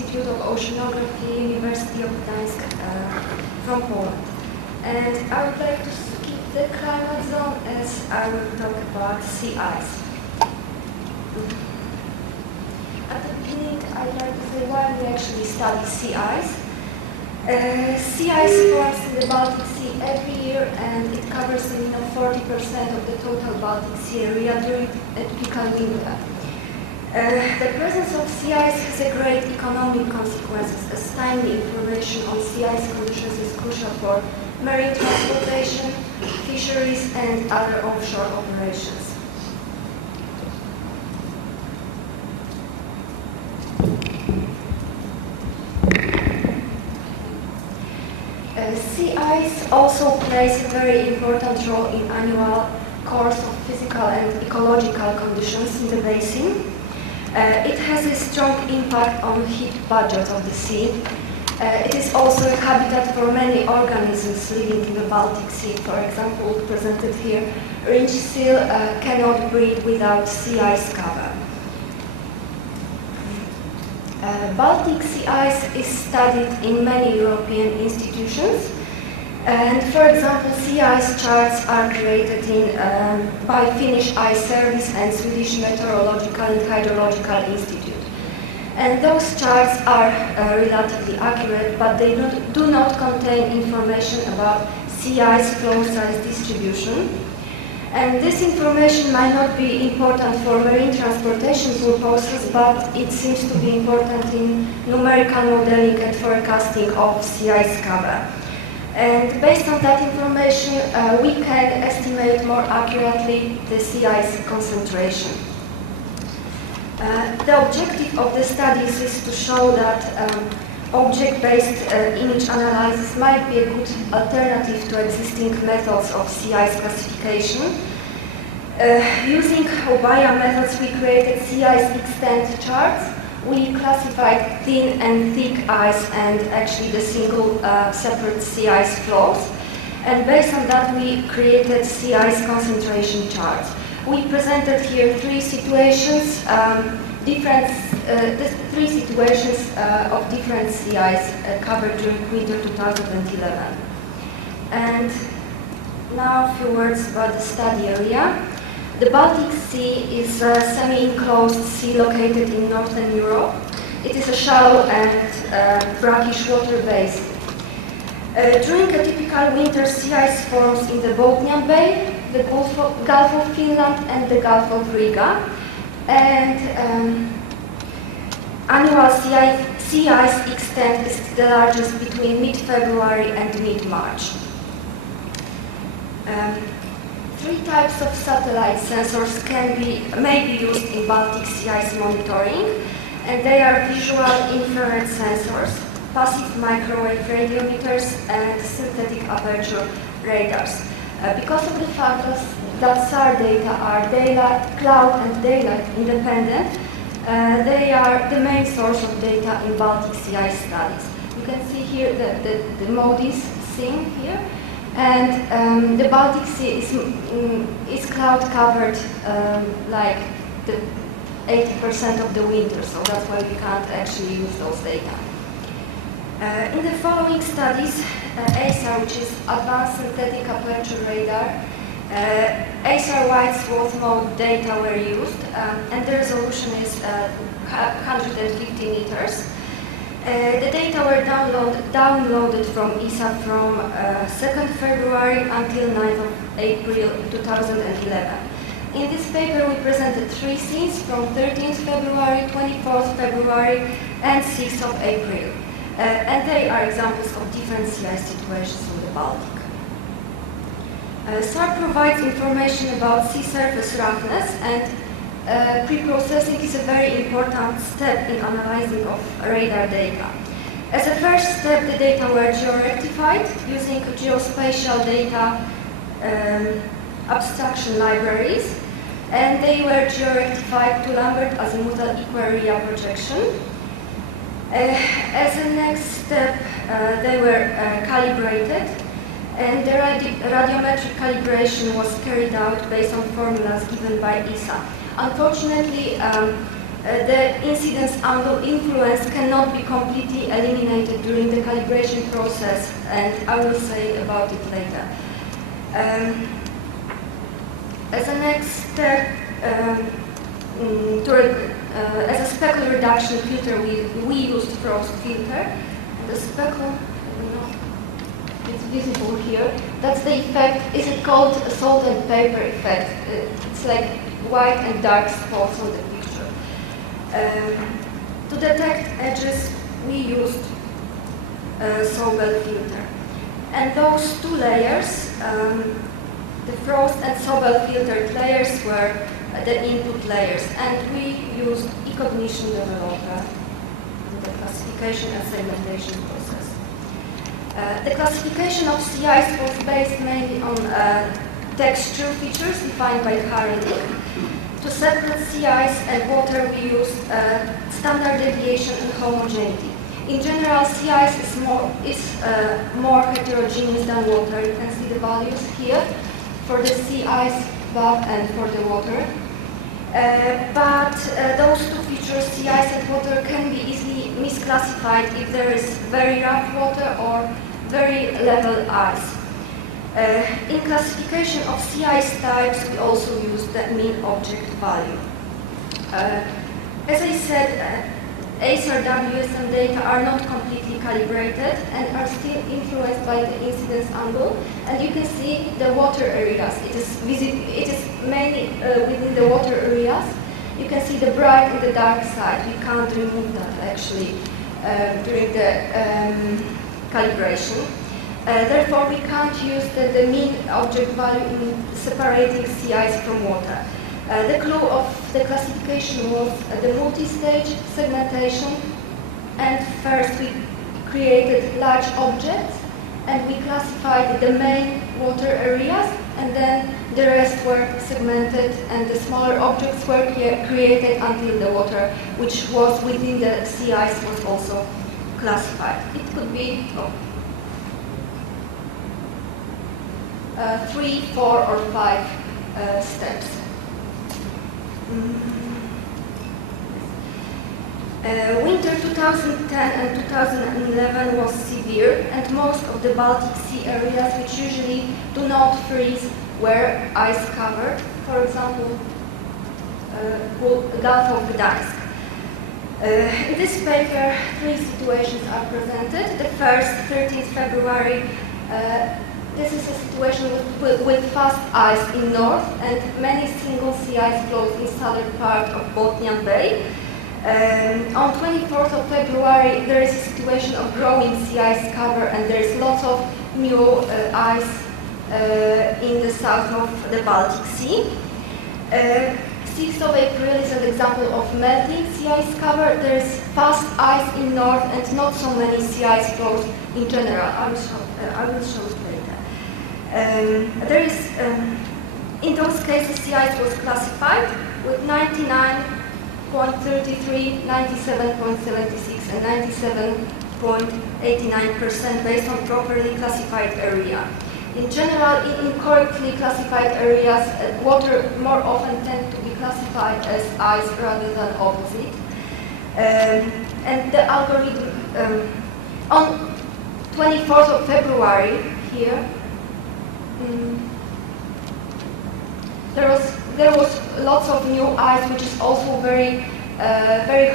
Institute of Oceanography, University of Gdańsk, from Poland. And I would like to skip the climate zone as I will talk about sea ice. At the beginning, I'd like to say why we actually study sea ice. Sea ice forms in the Baltic Sea every year, and it covers 40% of the total Baltic Sea area during a typical winter. The presence of sea ice has a great economic consequences, as timely information on sea ice conditions is crucial for marine transportation, fisheries, and other offshore operations. Sea ice also plays a very important role in annual course of physical and ecological conditions in the basin. It has a strong impact on heat budget of the sea. It is also a habitat for many organisms living in the Baltic Sea. For example, presented here, ringed seal cannot breed without sea ice cover. Baltic sea ice is studied in many European institutions, and for example, sea ice charts are created by Finnish Ice Service and Swedish Meteorological and Hydrological Institute. And those charts are relatively accurate, but they do not contain information about sea ice flow size distribution. And this information might not be important for marine transportation purposes, but it seems to be important in numerical modeling and forecasting of sea ice cover. And based on that information, we can estimate more accurately the sea ice concentration. The objective of the studies is to show that object-based image analysis might be a good alternative to existing methods of sea ice classification. Using GEOBIA methods, we created sea ice extent charts. We classified thin and thick ice and actually the single separate sea ice flows. And based on that, we created sea ice concentration charts. We presented here three situations, three situations of different sea ice covered during winter 2011. And now a few words about the study area. The Baltic Sea is a semi-enclosed sea located in Northern Europe. It is a shallow and brackish water basin. During a typical winter, sea ice forms in the Bothnian Bay, the Gulf of Finland, and the Gulf of Riga. And annual sea ice extent is the largest between mid-February and mid-March. Three types of satellite sensors may be used in Baltic Sea ice monitoring, and they are visual infrared sensors, passive microwave radiometers, and synthetic aperture radars. Because of the fact that SAR data are cloud and daylight independent, they are the main source of data in Baltic Sea ice studies. You can see here the MODIS scene here. And the Baltic Sea is cloud covered like the 80% of the winter, so that's why we can't actually use those data. In the following studies, ASAR, which is Advanced Synthetic Aperture Radar, ASAR wide swath mode data were used, and the resolution is 150 meters. The data were downloaded from ESA from 2nd February until 9th of April 2011. In this paper we presented three scenes from 13th February, 24th February and 6th of April. And they are examples of different sea ice situations in the Baltic. SAR provides information about sea surface roughness, and pre-processing is a very important step in analyzing of radar data. As a first step, the data were georectified using geospatial data abstraction libraries, and they were georectified to Lambert azimuthal equarea projection. As a next step, they were calibrated, and the radiometric calibration was carried out based on formulas given by ESA. Unfortunately, the incidence angle influence cannot be completely eliminated during the calibration process, and I will say about it later. As a next step, as a speckle reduction filter, we used frost filter. The speckle, it's visible here. That's the effect. Is it called a salt and pepper effect? It's like white and dark spots on the picture. To detect edges, we used Sobel filter. And those two layers, the frost and Sobel filtered layers, were the input layers, and we used eCognition developer in the classification and segmentation process. The classification of sea ice was based mainly on texture features defined by Hardy. To separate sea ice and water, we used standard deviation and homogeneity. In general, sea ice is more heterogeneous than water. You can see the values here for the sea ice bath and for the water. But those two features, sea ice and water, can be easily misclassified if there is very rough water or very level ice. In classification of sea ice types, we also use the mean object value. As I said, ACER WSM data are not completely calibrated and are still influenced by the incidence angle. And you can see the water areas. It is mainly within the water areas. You can see the bright and the dark side. We can't remove that actually during the calibration. Therefore, we can't use the mean object value in separating sea ice from water. The clue of the classification was the multi-stage segmentation, and first we created large objects and we classified the main water areas, and then the rest were segmented and the smaller objects were created until the water which was within the sea ice was also classified. It could be 3, 4, or 5 steps. Winter 2010 and 2011 was severe, and most of the Baltic Sea areas, which usually do not freeze, were ice covered. For example, Gulf of Gdańsk. In this paper, 3 situations are presented. The first, 13th February, this is a situation with fast ice in north and many single sea ice flows in southern part of Botnian Bay. On 24th of February, there is a situation of growing sea ice cover, and there is lots of new ice in the south of the Baltic Sea. 6th of April is an example of melting sea ice cover. There is fast ice in north and not so many sea ice flows in general. I will show it later. There is, in those cases, sea ice was classified with 99.33, 97.76, and 97.89% based on properly classified area. In general, in incorrectly classified areas, water more often tend to be classified as ice rather than opposite. And the algorithm, on 24th of February here, there was lots of new ice, which is also very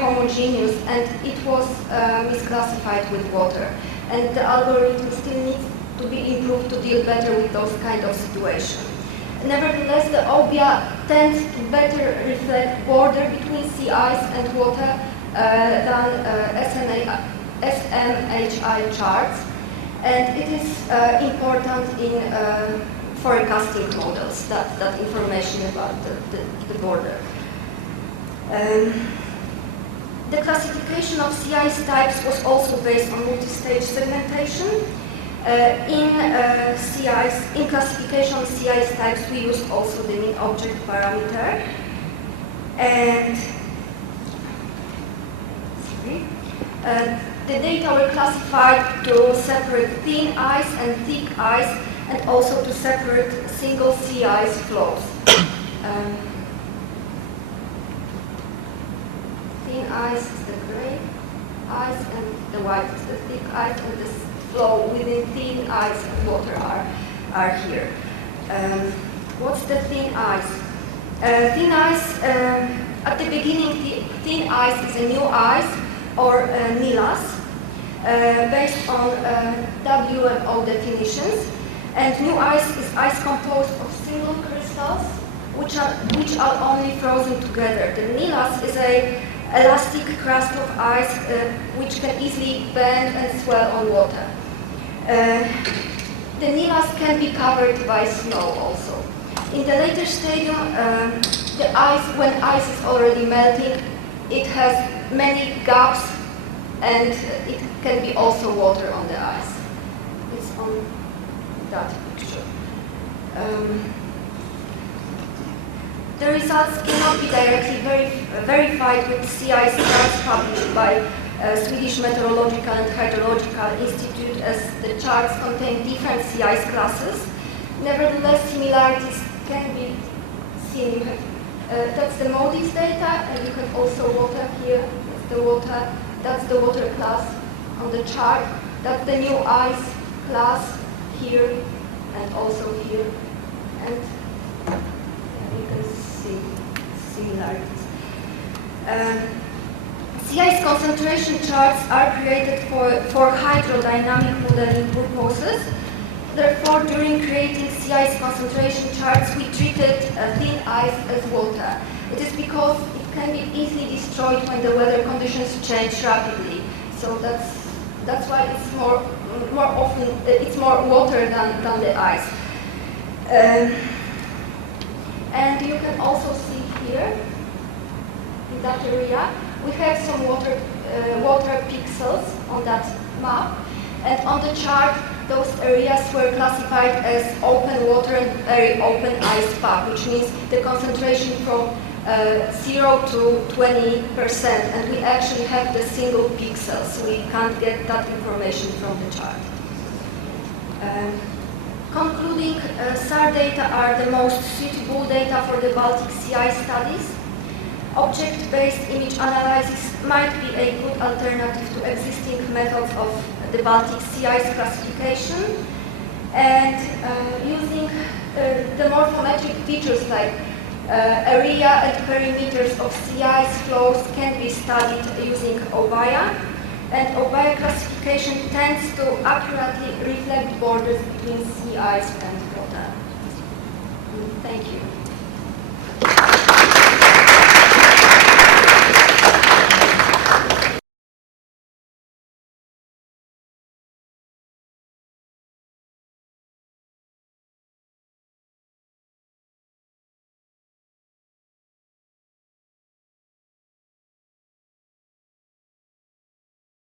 homogeneous, and it was misclassified with water. And the algorithm still needs to be improved to deal better with those kind of situations. Nevertheless, the OBIA tends to better reflect border between sea ice and water than SMHI charts, and it is important in forecasting models, that information about the border. The classification of sea ice types was also based on multi-stage segmentation. In classification of sea ice types, we used also the mean object parameter. And the data were classified to separate thin ice and thick ice, and also to separate single sea ice flows. ice is the gray ice, and the white is the thick ice, and the flow within thin ice and water are here. What's the thin ice? Thin ice, at the beginning, thin ice is a new ice, or NILAS, based on WMO definitions. And new ice is ice composed of single crystals, which are only frozen together. The NILAS is an elastic crust of ice which can easily bend and swell on water. The NILAS can be covered by snow also. In the later stadium, when ice is already melting, it has many gaps, and it can be also water on the ice. It's on that picture. The results cannot be directly verified with sea ice charts published by Swedish Meteorological and Hydrological Institute, as the charts contain different sea ice classes. Nevertheless, similarities can be seen. That's the MODIS data, and you can also water here. That's the water class on the chart. That's the new ice class here, and also here. And you can see similarities. Sea ice concentration charts are created for hydrodynamic modeling purposes. Therefore, during creating sea ice concentration charts, we treated thin ice as water. It is because it can be easily destroyed when the weather conditions change rapidly. So that's why it's more often it's more water than the ice. And you can also see here in that area we have some water pixels on that map, and on the chart those areas were classified as open water and very open ice pack, which means the concentration from 0 to 20%, and we actually have the single pixels, so we can't get that information from the chart. Concluding, SAR data are the most suitable data for the Baltic Sea ice studies. Object-based image analysis might be a good alternative to existing methods of the Baltic Sea ice classification, and using the morphometric features like area and perimeters of sea ice flows can be studied using GEOBIA, and GEOBIA classification tends to accurately reflect borders between sea ice and water. Thank you.